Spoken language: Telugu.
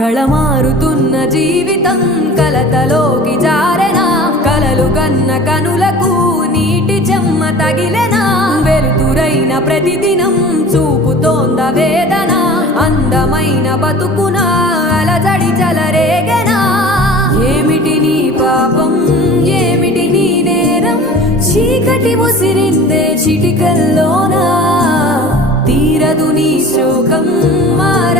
కళమారుతున్న జీవితం కలతలోకి జారెనా కలలు కన్న కనులకు నీటి చెమ్మ తగిలెనా వెలుతురైన ప్రతిదినం చూపుతోంద వేదన అందమైన బతుకున అలజడి చలరేగెనా ఏమిటి నీ పాపం ఏమిటి నీ నేరం చీకటి ముసిరిందే చిటికల్లోనా తీరదు నీ శోకం మార